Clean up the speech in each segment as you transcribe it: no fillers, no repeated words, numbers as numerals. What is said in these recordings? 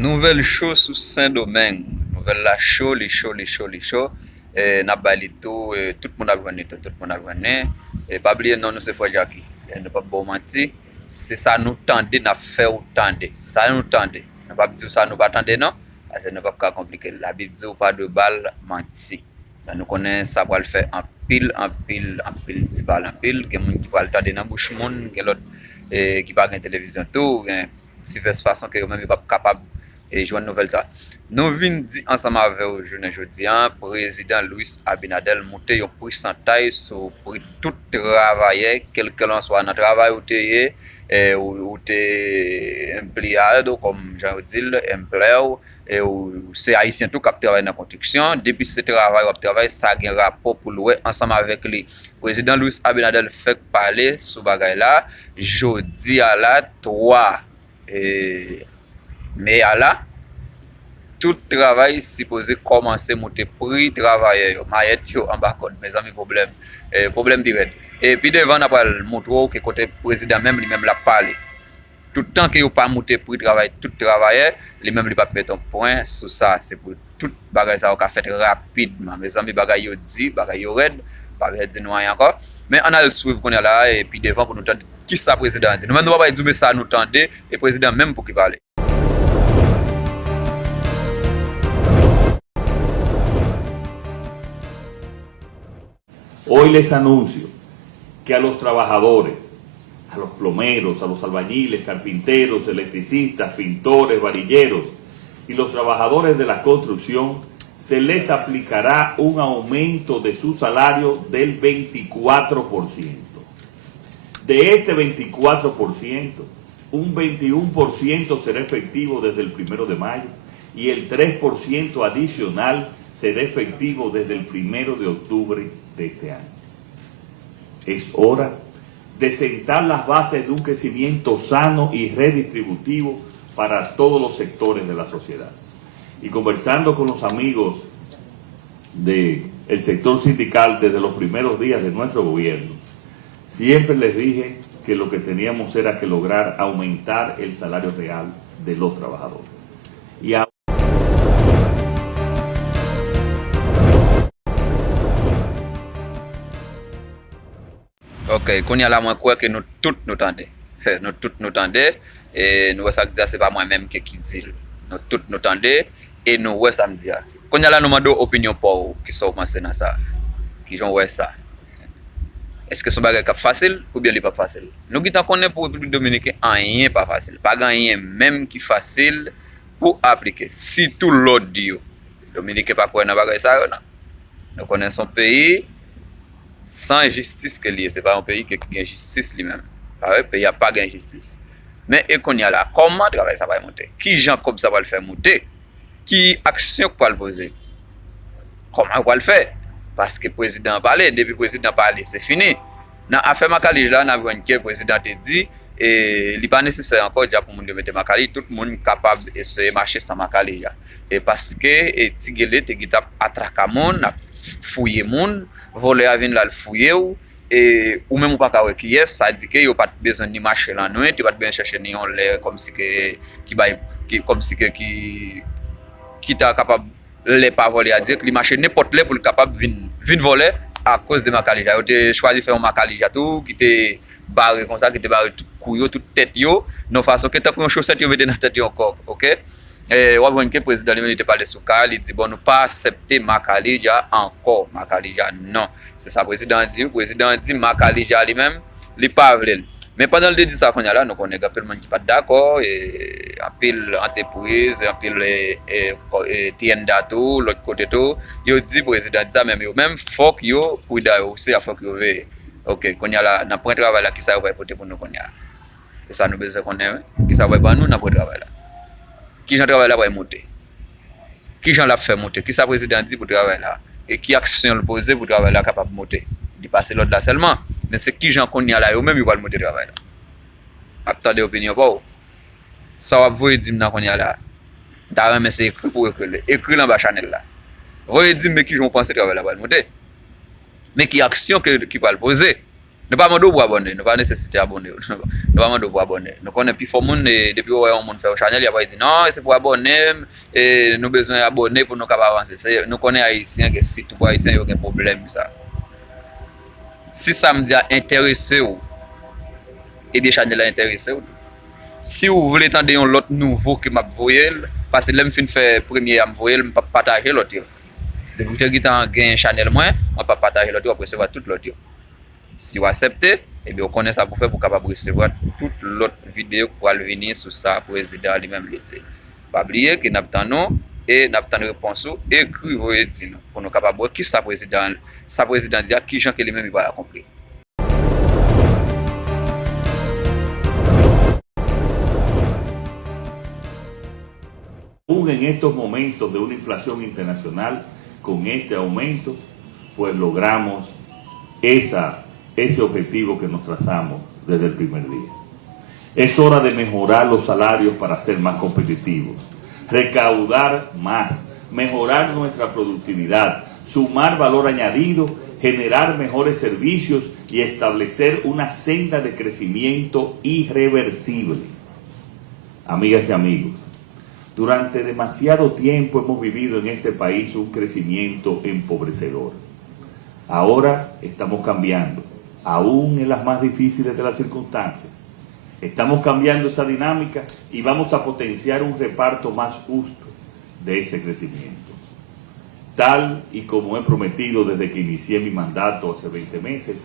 Nouvelle show sous Saint-Domingue. Nouvelle la show, les show, les show, les show. N'a bali tout, tout le monde a venu, tout le monde a venu. Et pas oublier, non, nous c'est fois Jackie. Ne pas bon mentir. C'est ça nous tendez, n'a fait ou tendez. Ça nous tendez. Ne pas dire ça nous pas tendez, non. Parce que ne pas compliquer. La Bible dit pas de balle menti. Nous connaissons ça pour le faire en pile, en pile, en pile, petit balle en pile. Il y a des gens qui va le tendre dans la bouche, il y a l'autre qui parle de la télévision, tout. Diverses façons que même pas capable et jouer une nouvelle ça. Nous venons ensemble avec le journée aujourd'hui, président Louis Abinadel monter un pourcentage sur tout travailleur, quel que l'on soit dans le travail ou t'es employé, comme j'en dis, employé, ou c'est haïtien tout qui travaille dans la construction. Depuis ce travail, ça a un rapport pour louer ensemble avec le président Louis Abinadel fait parler sur bagay là. Jeudi à la 3 mais là, tout travail supposé commencer à monter prix travailleur. Maïette en bas mes amis problème direct. Et puis devant on a le montrer que côté président même lui-même l'a parlé. Tout le temps que yo pas monter prix travail tout travailleur, lui-même lui pas mettre un point sur ça, c'est pour tout bagay ça qu'a fait rapidement. Mes amis bagay yo dit, bagay yo red, pas dire nous encore. Mais on a le suivre qu'on est là et puis devant pour nous entendre qui ça président dit. Nous même nous pas dire ça nous tendez et président même pour qui parler. Hoy les anuncio que a los trabajadores, a los plomeros, a los albañiles, carpinteros, electricistas, pintores, varilleros y los trabajadores de la construcción se les aplicará un aumento de su salario del 24%. De este 24%, un 21% será efectivo desde el 1 de mayo y el 3% adicional será efectivo desde el 1 de octubre de este año. Es hora de sentar las bases de un crecimiento sano y redistributivo para todos los sectores de la sociedad. Y conversando con los amigos del sector sindical desde los primeros días de nuestro gobierno, siempre les dije que lo que teníamos era que lograr aumentar el salario real de los trabajadores. Y Ok, qu'on y a là, moi, quoi que nous tous nous tendez. Nous tous nous tendez, et nous, ça c'est pas moi-même qui dit. Nous tous nous tendez, et nous, ouais, ça me dit. Qu'on y a là, nous demandons opinion pour qui sont commencés dans ça. Qui ont ouais ça. Est-ce que son bagage est facile ou bien il n'est pas facile? Nous qui connaissons pour la République Dominicaine, rien pas facile. Pas rien même qui facile pour appliquer. Si tout l'autre dit, Dominique pas quoi dans bagage ça, non. Nous connaissons un pays sans justice que lié, c'est pas un pays qui a justice lui-même. Le pays n'a pas de justice. Mais et qu'on y a là, comment le travail ça va monter? Qui gens comme ça va le faire monter? Qui action va le poser? Comment va le faire? Parce que le président a parlé, depuis le président a parlé, c'est fini. Dans l'affaire Makalij là, le président a dit, et il n'est pas nécessaire encore pour nous mettre Makalij, tout le monde est capable d'essayer de marcher sans Makalij. Et parce que Tigele te gita atraka moun, fouiller moun, voler à venir là le fouiller et ou même pas ka qui est, ça dit que yo pas besoin de marcher la nuit, tu pas besoin chercher néon l'air comme si que comme si que qui t'a capable les pas voler à dire que les marcher n'importe là pour le capable venir voler à cause de Makalij. Yo te choisi faire un Makalij tout qui te barré comme ça, qui te barré tout couillot, toute tête yo, de façon que t'as pris une chaussette yo mettre dans tête encore, OK? Et on voit que le président lui était parlé sur cas, il dit bon nous pas accepter Makalij encore, Makalij non. C'est ça le président dit Makalij lui-même, il pas veut. Mais pendant le dit ça qu'on a là, nous connaissons un peu le monde qui pas d'accord et un pile entreprise, un pile tienda tout, l'autre côté tout, il dit président ça même faut que yo cuida aussi faut que yo veille. OK, qu'on a là dans point travail là qui ça va porter pour nous qu'on a. C'est ça nous besoin qu'on ait, qui ça va pour nous dans point travail là. Qui j'en travaille là pour monter? Qui j'en l'a fait monter? Qui ça président dit pour travailler là? Et qui action le poser pour travailler là capable de monter? Il passe l'autre là seulement. Mais c'est qui j'en connais là, eux même ils vont monter travail là. Attendez opinion pas. Ça va vous dire dans qu'on y a là. D'ailleurs mais c'est écrit pour écrit dans bas channel là. Vous dire mais qui j'en penser travailler là pour monter? Mais qui action qui va le poser? Nous pas mandou pour abonner, nous pas nécessité abonner. Nous pas mandou pour abonner. Nous connaissons plus fort monde depuis on monde faire channel, il a pas dit non, c'est pour abonner et nous besoin abonner pour nous capable avancer. Nous connaissons haïtien que si tout haïtien il y a un problème ça. Si ça me dit intéressé ou et bien channel intéressé ou. Si vous voulez entendre un autre nouveau que m'a voyé parce que là me fin faire premier me voyé me pas partager l'autre. C'est pour que qui t'en gain channel moins, on pas partager l'autre pour recevoir tout l'autre. Si vous acceptez, et bien vous connaissez ça pour faire pour capable recevoir toute l'autre vidéo pour aller venir sur ça président lui-même l'été. Pas oublier que n'a pas nous et n'a pas réponse écrit et dit pour nous capable qui ça président dit qui gens que lui-même il va accomplir. Aún en estos momentos de una inflación internacional, con este aumento, pues logramos ese objetivo que nos trazamos desde el primer día. Es hora de mejorar los salarios para ser más competitivos, recaudar más, mejorar nuestra productividad, sumar valor añadido, generar mejores servicios y establecer una senda de crecimiento irreversible. Amigas y amigos, durante demasiado tiempo hemos vivido en este país un crecimiento empobrecedor. Ahora estamos cambiando, aún en las más difíciles de las circunstancias. Estamos cambiando esa dinámica y vamos a potenciar un reparto más justo de ese crecimiento. Tal y como he prometido desde que inicié mi mandato hace 20 meses,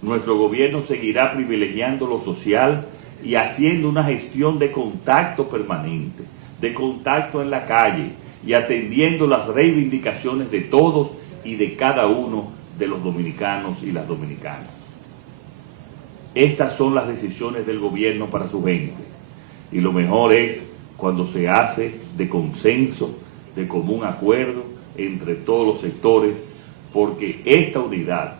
nuestro gobierno seguirá privilegiando lo social y haciendo una gestión de contacto permanente, de contacto en la calle y atendiendo las reivindicaciones de todos y de cada uno de los dominicanos y las dominicanas. Estas son las decisiones del gobierno para su gente y lo mejor es cuando se hace de consenso, de común acuerdo entre todos los sectores, porque esta unidad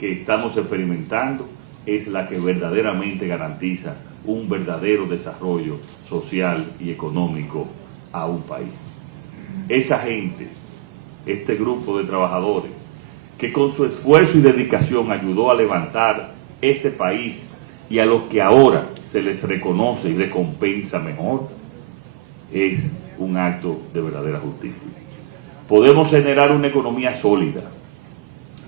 que estamos experimentando es la que verdaderamente garantiza un verdadero desarrollo social y económico a un país. Esa gente, este grupo de trabajadores, que con su esfuerzo y dedicación ayudó a levantar este país y a los que ahora se les reconoce y recompensa mejor, es un acto de verdadera justicia. Podemos generar una economía sólida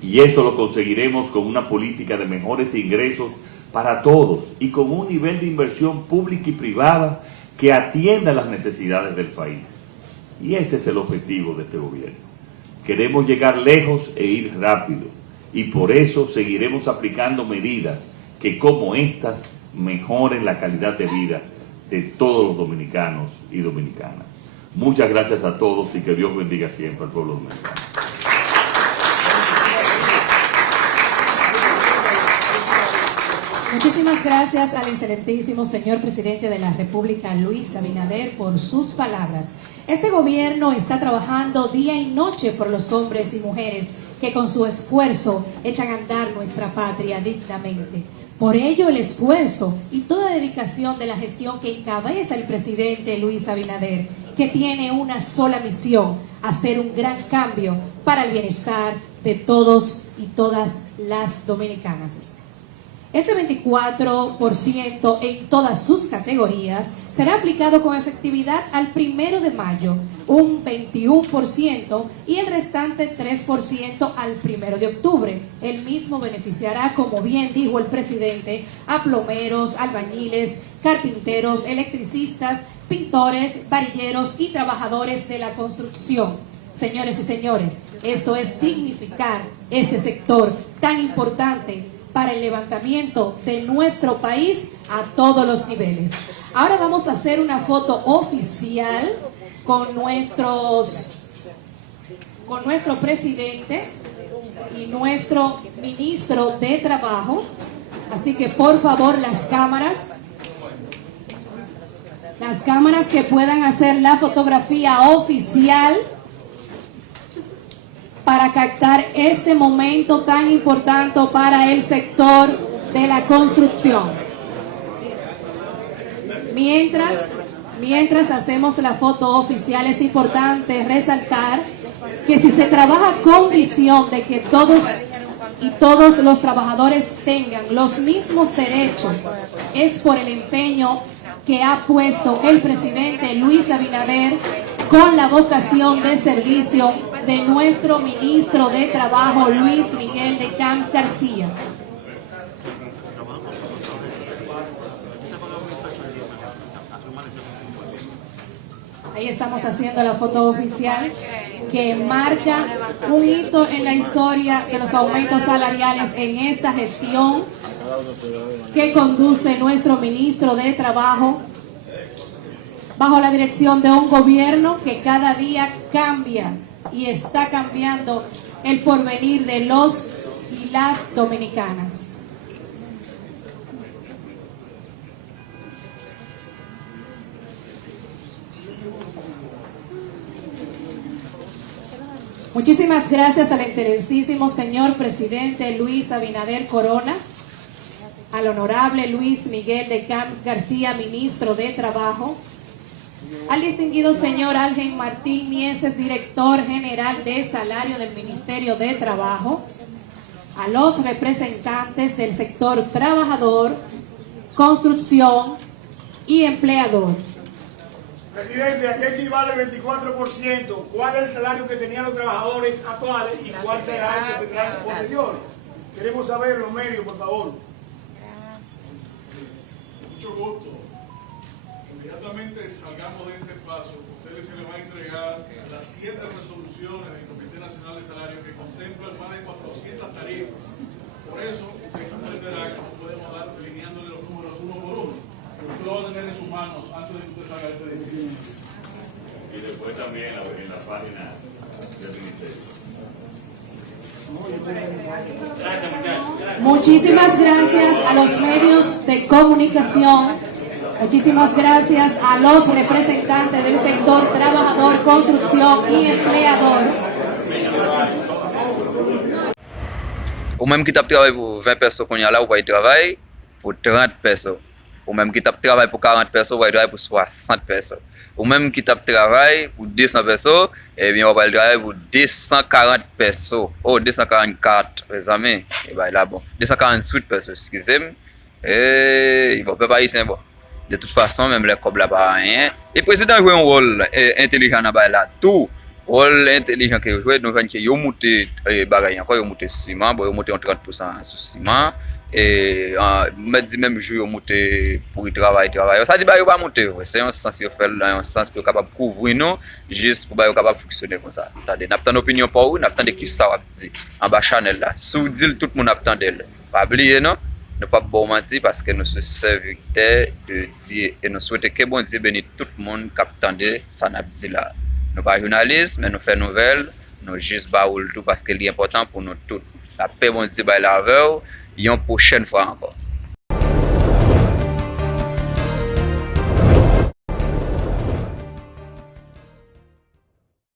y eso lo conseguiremos con una política de mejores ingresos para todos y con un nivel de inversión pública y privada que atienda las necesidades del país. Y ese es el objetivo de este gobierno. Queremos llegar lejos e ir rápido y por eso seguiremos aplicando medidas que como estas mejoren la calidad de vida de todos los dominicanos y dominicanas. Muchas gracias a todos y que Dios bendiga siempre al pueblo dominicano. Muchísimas gracias al excelentísimo señor presidente de la República, Luis Abinader, por sus palabras. Este gobierno está trabajando día y noche por los hombres y mujeres que con su esfuerzo echan a andar nuestra patria dignamente. Por ello, el esfuerzo y toda dedicación de la gestión que encabeza el presidente Luis Abinader, que tiene una sola misión, hacer un gran cambio para el bienestar de todos y todas las dominicanas. Este 24% en todas sus categorías será aplicado con efectividad al 1 de mayo, un 21% y el restante 3% al 1 de octubre. El mismo beneficiará, como bien dijo el presidente, a plomeros, albañiles, carpinteros, electricistas, pintores, varilleros y trabajadores de la construcción. Señores y señores, esto es dignificar este sector tan importante para el levantamiento de nuestro país a todos los niveles. Ahora vamos a hacer una foto oficial con nuestro presidente y nuestro ministro de Trabajo. Así que por favor las cámaras que puedan hacer la fotografía oficial para captar este momento tan importante para el sector de la construcción. Mientras hacemos la foto oficial, es importante resaltar que si se trabaja con visión de que todos y todos los trabajadores tengan los mismos derechos es por el empeño que ha puesto el presidente Luis Abinader con la vocación de servicio de nuestro ministro de Trabajo, Luis Miguel de Camps García. Ahí estamos haciendo la foto oficial que marca un hito en la historia de los aumentos salariales en esta gestión que conduce nuestro ministro de Trabajo bajo la dirección de un gobierno que cada día cambia y está cambiando el porvenir de los y las dominicanas. Muchísimas gracias al excelentísimo señor presidente Luis Abinader Corona, al honorable Luis Miguel de Camps García, ministro de Trabajo, al distinguido señor Ángel Martín Mieses, director general de Salario del Ministerio de Trabajo, a los representantes del sector trabajador, construcción y empleador. Presidente, ¿a qué equivale el 24%? ¿Cuál es el salario que tenían los trabajadores actuales y cuál será el que tendrán posterior? Queremos saber los medios, por favor. Mucho gusto. Inmediatamente salgamos de este paso, a ustedes se les va a entregar las 7 resoluciones del Comité Nacional de Salario que contemplan más de 400 tarifas. Por eso, ustedes comprenderán que no podemos dar delineándole los números uno por uno. Usted lo va a tener en sus manos antes de que usted salga de este edificio. Y después también en la página del ministerio. Muchísimas gracias a los medios de comunicación, muchísimas gracias a los representantes del sector trabajador, construcción y empleador. Ou même qui t'a travaillé pour 20 personnes qu'on y a là, ou va y travailler pour 30 personnes. Ou même qui t'a travaillé pour 40 personnes, ou va y travailler pour 60 personnes. Ou même qui t'a travaillé pour 200 personnes, eh bien, on va y travailler pour 240 personnes. Oh, 244, mes amis. Et bien là, bon, 248 personnes, excusez-moi. Et bon, pas ici, bon. De toute façon, même les cobles là-bas, rien. Et le président joue un rôle intelligent là-bas, tout. Rôle intelligent que joué, nous voyons qu'il y a monté bagaille encore, il y a monté ciment, bon, il y a monté en 30% sur ciment. Et même jour il monté pour y travailler. Ça dit bah il va monter, c'est un sens il fait un sens pour capable couvrir nous juste pour bah capable fonctionner comme ça. Attendez, n'a pas d'opinion pour vous, n'a pas de qui ça va dire en bas channel là. Sous dit tout le monde attendait. Pas oublier non, ne pas bon mentir parce que nous sommes serviteurs de Dieu et nous souhaitons que bon Dieu bénisse tout le monde qui attendait ça n'a dit là. Nous pas journalistes mais nous faisons nouvelles, nous juste baoul tout parce que c'est important pour nous tous. La paix bon Dieu bah la veille. Une prochaine fois encore.